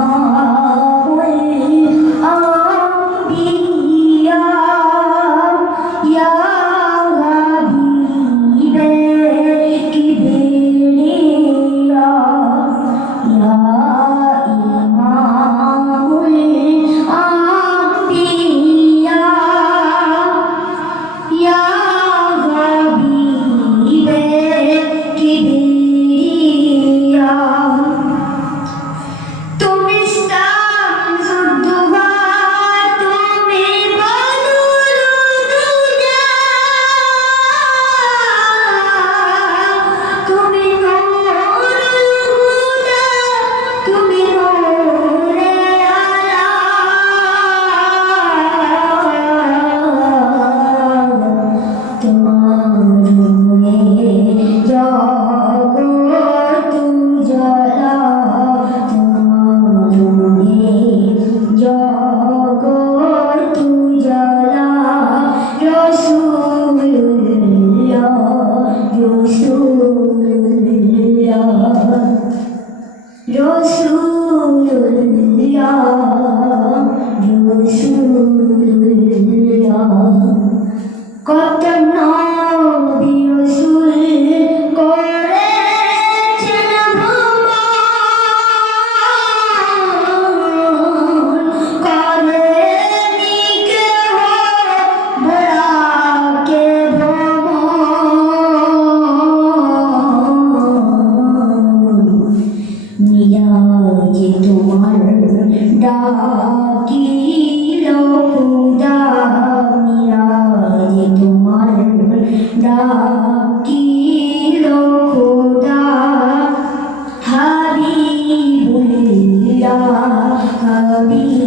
Oh, Amém. ডাকিল খুদা মিরাজ তোমার ডাকিল খুদা হাবিবুল্লাহ হাবিব